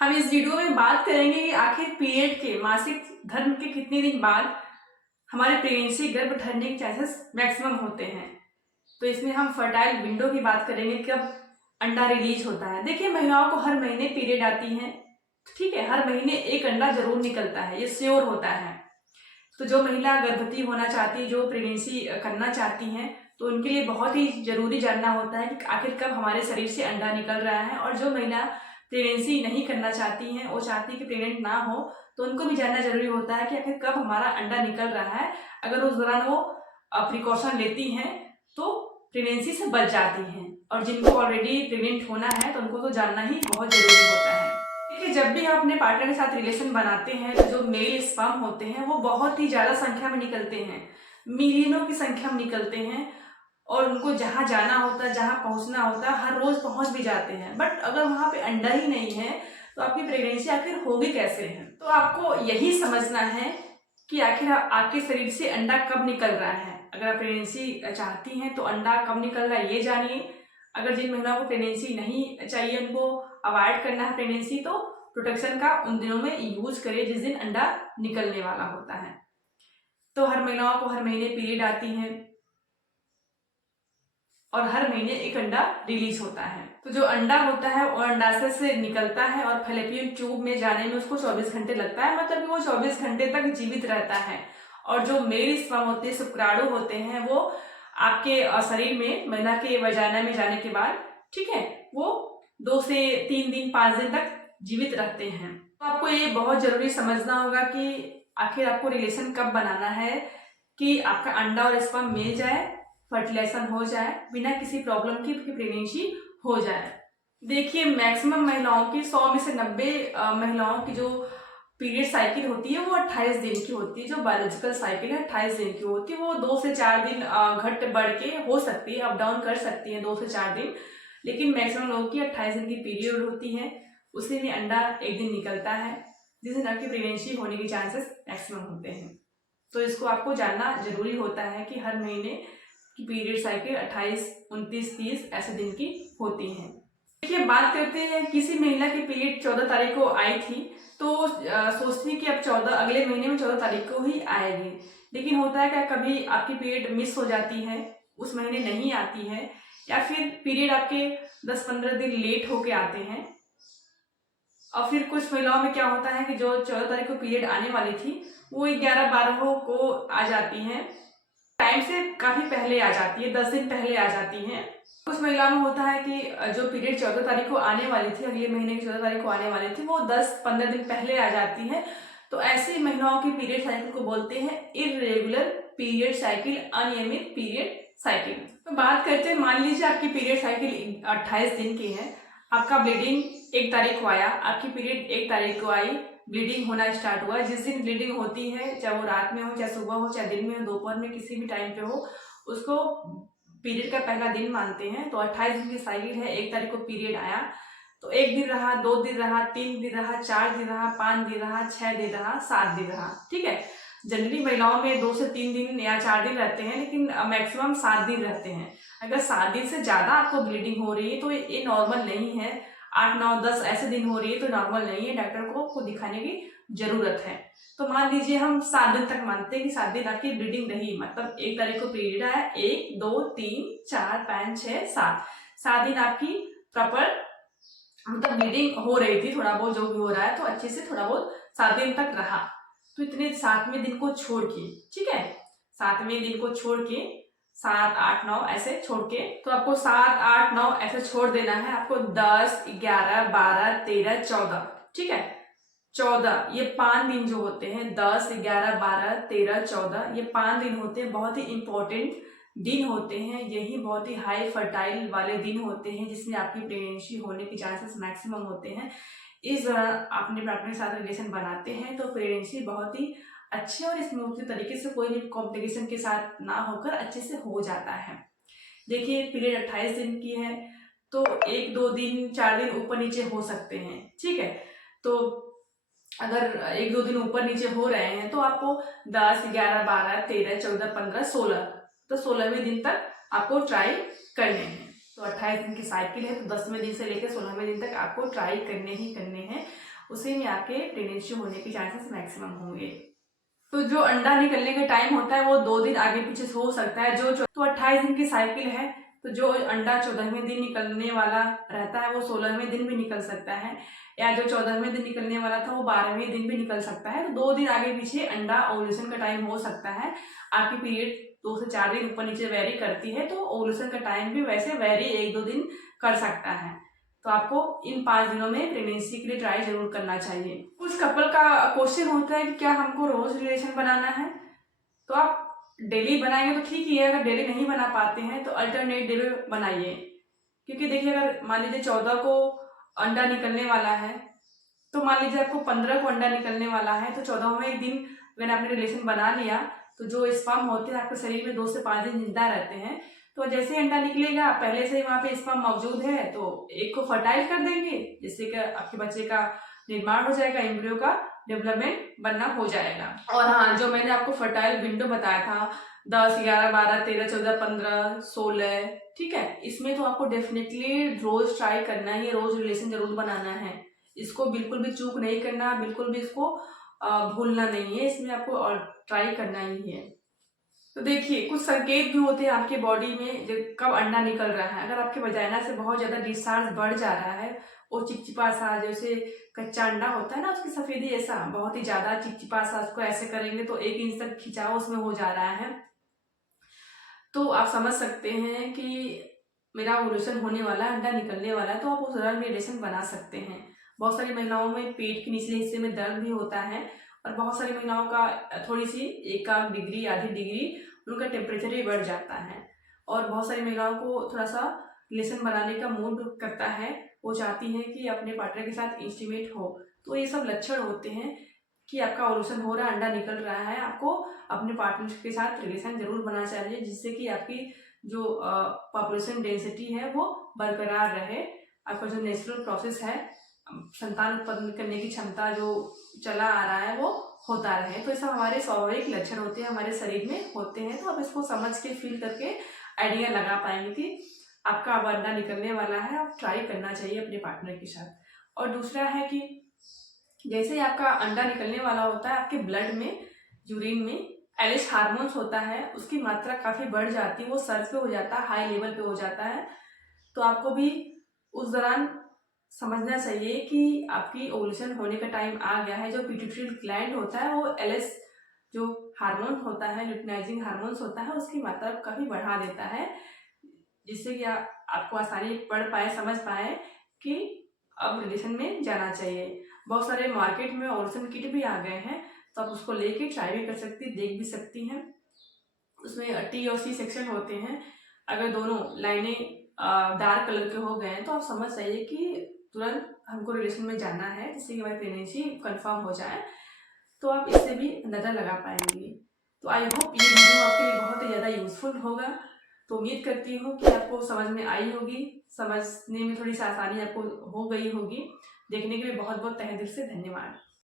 हम इस वीडियो में बात करेंगे कि आखिर पीरियड के मासिक धर्म के कितने दिन बाद हमारे प्रेगनेंसी गर्भ धरने के चांसेस मैक्सिमम होते हैं। तो इसमें हम फर्टाइल विंडो की बात करेंगे, कब अंडा रिलीज होता है। देखिए, महिलाओं को हर महीने पीरियड आती हैं, ठीक है, हर महीने एक अंडा जरूर निकलता है, ये श्योर होता है। तो जो महिला गर्भवती होना चाहती है, जो प्रेगनेंसी करना चाहती हैं, तो उनके लिए बहुत ही जरूरी जानना होता है कि आखिर कब हमारे शरीर से अंडा निकल रहा है। और जो महिला प्रेगनेंसी नहीं करना चाहती हैं, वो चाहती है कि प्रेग्नेंट ना हो, तो उनको भी जानना जरूरी होता है कि आखिर कब हमारा अंडा निकल रहा है। अगर उस दौरान वो प्रिकॉशन लेती हैं तो प्रेगनेंसी से बच जाती हैं। और जिनको ऑलरेडी प्रेग्नेंट होना है तो उनको तो जानना ही बहुत जरूरी होता है। देखिए, जब भी आप अपने पार्टनर के साथ रिलेशन बनाते हैं तो जो मेल स्पर्म होते हैं वो बहुत ही ज्यादा संख्या में निकलते हैं, मिलियनों की संख्या में निकलते हैं। और उनको जहाँ जाना होता है, जहाँ पहुँचना होता है, हर रोज पहुँच भी जाते हैं। बट अगर वहाँ पे अंडा ही नहीं है तो आपकी प्रेगनेंसी आखिर होगी कैसे है। तो आपको यही समझना है कि आखिर आपके शरीर से अंडा कब निकल रहा है। अगर आप प्रेगनेंसी चाहती हैं तो अंडा कब निकल रहा है ये जानिए। अगर जिन महिलाओं को प्रेगनेंसी नहीं चाहिए, उनको अवॉइड करना है प्रेगनेंसी, तो प्रोटेक्शन का उन दिनों में यूज करें जिस दिन अंडा निकलने वाला होता है। तो हर महिलाओं को हर महीने पीरियड आती है और हर महीने एक अंडा रिलीज होता है। तो जो अंडा होता है वो अंडाशय से निकलता है और फैलोपियन ट्यूब में जाने में उसको 24 घंटे लगता है, मतलब कि वो 24 घंटे तक जीवित रहता है। और जो मेल स्पर्म होते हैं, शुक्राणु होते हैं, वो आपके शरीर में महिला के वजाना में जाने के बाद, ठीक है, वो 2 से 3 दिन 5 दिन तक जीवित रहते हैं। तो आपको ये बहुत जरूरी समझना होगा कि आखिर आपको रिलेशन कब बनाना है कि आपका अंडा और स्पर्म मिल जाए, फर्टिलाइजेशन हो जाए, बिना किसी प्रॉब्लम की प्रेगनेंसी हो जाए। देखिए, मैक्सिमम महिलाओं की 100 में से 90 महिलाओं की जो पीरियड साइकिल होती है वो 28 दिन की होती है। जो बायोलॉजिकल साइकिल है 28 दिन की होती है। वो 2 से 4 दिन घट बढ़ के हो सकती है, अप डाउन कर सकती है 2 से 4 दिन, लेकिन मैक्सिमम लोगों की 28 दिन की पीरियड होती है। उसी में अंडा एक दिन निकलता है, जिस दिन आपकी प्रेगनेंसी होने के चांसेस मैक्सिमम होते हैं। तो इसको आपको जानना जरूरी होता है कि हर महीने की पीरियड साइकिल 28, 29, 30 ऐसे दिन की होती है। देखिए, बात करते हैं, किसी महिला की पीरियड 14 तारीख को आई थी तो सोचती कि अब 14 अगले महीने में 14 तारीख को ही आएगी। लेकिन होता है क्या, कभी आपकी पीरियड मिस हो जाती है, उस महीने नहीं आती है, या फिर पीरियड आपके 10-15 दिन लेट होके आते हैं। और फिर कुछ महिलाओं में क्या होता है कि जो 14 तारीख को पीरियड आने वाली थी वो 11-12 को आ जाती हैं, टाइम से काफी पहले आ जाती है, 10 दिन पहले आ जाती हैं। कुछ महिलाओं में होता है कि जो पीरियड 14 तारीख को आने वाली थी, अगले महीने की 14 तारीख को आने वाली थी, वो 10-15 दिन पहले आ जाती है। तो ऐसी महिलाओं की पीरियड साइकिल को बोलते हैं इर्रेगुलर पीरियड साइकिल, अनियमित पीरियड साइकिल। तो बात करते हैं, मान लीजिए आपकी पीरियड साइकिल 28 दिन की है, आपका ब्लीडिंग 1 तारीख को आया, आपकी पीरियड 1 तारीख को आई, ब्लीडिंग होना स्टार्ट हुआ। जिस दिन ब्लीडिंग होती है, चाहे वो रात में हो, चाहे सुबह हो, चाहे दिन में हो, दोपहर में, किसी भी टाइम पे हो, उसको पीरियड का पहला दिन मानते हैं। तो 28 दिन की साइकिल है, 1 तारीख को पीरियड आया तो 1 दिन रहा, 2 दिन रहा, 3 दिन रहा, 4 दिन रहा, 5 दिन रहा, 6 दिन रहा, 7 दिन रहा, ठीक है। जनरली महिलाओं में 2 से 3 दिन या 4 दिन रहते हैं, लेकिन मैक्सिमम 7 दिन रहते हैं। अगर 7 दिन से ज्यादा आपको ब्लीडिंग हो रही है तो ये नॉर्मल नहीं है। 8, 9, 10 ऐसे दिन हो रही है तो नॉर्मल नहीं है, डॉक्टर को दिखाने की जरूरत है। तो मान लीजिए हम 7 दिन तक मानते हैं कि 7 दिन आपकी ब्लीडिंग रही, मतलब 1 तारीख को पीरियड आया, 1, 2, 3, 4, 5, 6, 7 दिन आपकी प्रॉपर मतलब ब्लीडिंग हो रही थी, थोड़ा बहुत जो भी हो रहा है तो अच्छे से थोड़ा बहुत 7 दिन तक रहा। तो इतने 7वें दिन को छोड़ के, ठीक है, 7वें दिन को छोड़ के 7, 8, 9 ऐसे छोड़ के, तो आपको 7, 8, 9 ऐसे छोड़ देना है। आपको 10, 11, 12, 13, 14, ठीक है, 14 ये 5 दिन जो होते हैं, 10, 11, 12, 13, 14 ये 5 दिन होते हैं, बहुत ही इंपॉर्टेंट दिन होते हैं। यही बहुत ही हाई फर्टाइल वाले दिन होते हैं जिसमें आपकी प्रेगनेंसी होने के चांसेस मैक्सिमम होते हैं। इस दौरान अपने पार्टनर के साथ रिलेशन बनाते हैं तो प्रेगनेंसी बहुत ही अच्छे और स्मूथली तरीके से, कोई भी कॉम्प्लिकेशन के साथ ना होकर अच्छे से हो जाता है। देखिए, पीरियड 28 दिन की है तो 1, 2 दिन, 4 दिन ऊपर नीचे हो सकते हैं, ठीक है। तो अगर 1, 2 दिन ऊपर नीचे हो रहे हैं तो आपको 10, 11, 12, 13, 14, 15, 16, तो 16वें दिन तक आपको ट्राई करने हैं। तो 28 दिन की साइकिल है तो 10वें दिन से लेकर 16वें दिन तक आपको ट्राई करने ही करने हैं। उसी में आपके प्रेगनेंसी होने के चांसेस मैक्सिमम होंगे। तो जो अंडा निकलने का टाइम होता है वो 2 दिन आगे पीछे हो सकता है। तो 28 दिन की साइकिल है, तो जो अंडा 14वें दिन निकलने वाला रहता है वो 16वें दिन भी निकल सकता है, या जो 14वें दिन निकलने वाला था वो 12वें दिन भी निकल सकता है। तो 2 दिन आगे पीछे अंडा ओव्यूलेशन का टाइम हो सकता है। आपकी पीरियड 2 से 4 दिन ऊपर नीचे वेरी करती है, तो ओव्यूलेशन का टाइम भी वैसे वेरी 1-2 दिन कर सकता है। तो आपको इन 5 दिनों में प्रेगनेंसी के लिए ट्राई जरूर करना चाहिए। कुछ कपल का क्वेश्चन होता है कि क्या हमको रोज रिलेशन बनाना है? तो आप डेली बनाएंगे तो ठीक ही है, अगर डेली नहीं बना पाते हैं तो अल्टरनेट डे पे बनाइए। क्योंकि देखिए, अगर मान लीजिए 14 को अंडा निकलने वाला है, तो मान लीजिए आपको 15 को अंडा निकलने वाला है, तो 14वें दिन अगर आपने रिलेशन बना लिया तो जो स्पर्म होते हैं आपके शरीर में 2 से 5 दिन जिंदा रहते हैं। तो जैसे ही अंडा निकलेगा, पहले से ही वहां पे स्पर्म मौजूद है, तो एक को फर्टाइल कर देंगे, जिससे कि आपके बच्चे का निर्माण हो जाएगा, एम्ब्रियो का डेवलपमेंट बनना हो जाएगा। और हाँ, जो मैंने आपको फर्टाइल विंडो बताया था 10, 11, 12, 13, 14, 15, 16, ठीक है, इसमें तो आपको डेफिनेटली रोज ट्राई करना है, रोज रिलेशन जरूर बनाना है। इसको बिल्कुल भी चूक नहीं करना, बिल्कुल भी इसको भूलना नहीं है, इसमें आपको और ट्राई करना ही है। तो देखिए, कुछ संकेत भी होते हैं आपके बॉडी में कब अंडा निकल रहा है। अगर आपके वजाइना से बहुत ज्यादा डिस्चार्ज बढ़ जा रहा है, वो चिपचिपा सा जैसे कच्चा अंडा होता है ना, उसकी सफेदी ऐसा बहुत ही ज्यादा चिपचिपा सा, उसको ऐसे करेंगे तो 1 इंच तक खिंचाव उसमें हो जा रहा है, तो आप समझ सकते हैं कि मेरा ओव्यूलेशन होने वाला है, अंडा निकलने वाला है। तो आप उस दौरान में रिलेशन बना सकते हैं। बहुत सारी महिलाओं में पेट के निचले हिस्से में दर्द भी होता है, और बहुत सारी महिलाओं का थोड़ी सी 1 डिग्री आधी डिग्री उनका टेम्परेचर भी बढ़ जाता है, और बहुत सारी महिलाओं को थोड़ा सा रिलेशन बनाने का मूड करता है, वो चाहती है कि अपने पार्टनर के साथ इंटीमेट हो। तो ये सब लक्षण होते हैं कि आपका ओव्यूलेशन हो रहा है, अंडा निकल रहा है। आपको अपने पार्टनर के साथ रिलेशन जरूर बनाना चाहिए, जिससे कि आपकी जो पॉपुलेशन डेंसिटी है वो बरकरार रहे, आपका जो नेचुरल प्रोसेस है संतान उत्पन्न करने की क्षमता जो चला आ रहा है वो होता रहे। तो ये सब हमारे स्वाभाविक लक्षण होते हैं, हमारे शरीर में होते हैं। तो आप इसको समझ के फील करके आइडिया लगा पाएंगे कि आपका अब अंडा निकलने वाला है, आप ट्राई करना चाहिए अपने पार्टनर के साथ। और दूसरा है कि जैसे ही आपका अंडा निकलने वाला होता है, आपके ब्लड में, यूरिन में एलिश हार्मोन्स होता है, उसकी मात्रा काफी बढ़ जाती है, वो सर्च पे हो जाता है, हाई लेवल पे हो जाता है। तो आपको भी उस दौरान समझना चाहिए कि आपकी ओव्यूलेशन होने का टाइम आ गया है। जो पिट्यूटरी ग्लैंड होता है वो एलिश जो हार्मोन होता है, ल्यूटिनाइजिंग हार्मोन्स होता है, उसकी मात्रा काफी बढ़ा देता है, जिससे कि आपको आसानी पढ़ पाए, समझ पाए कि अब रिलेशन में जाना चाहिए। बहुत सारे मार्केट में ओव्यूलेशन किट भी आ गए हैं, तो आप उसको लेके ट्राई भी कर सकती, देख भी सकती हैं। उसमें टी और सी सेक्शन होते हैं। अगर दोनों लाइनें डार्क कलर के हो गए हैं तो आप समझ जाइए कि तुरंत हमको रिलेशन में जाना है, जिससे कि हमारी प्रेगनेंसी कंफर्म हो जाए। तो आप इससे भी अंदाजा लगा पाएंगे। तो आई होप ये वीडियो आपके लिए बहुत ही ज़्यादा यूजफुल होगा। तो उम्मीद करती हूँ कि आपको समझ में आई होगी, समझने में थोड़ी सी आसानी आपको हो गई होगी। देखने के लिए बहुत बहुत तहे दिल से धन्यवाद।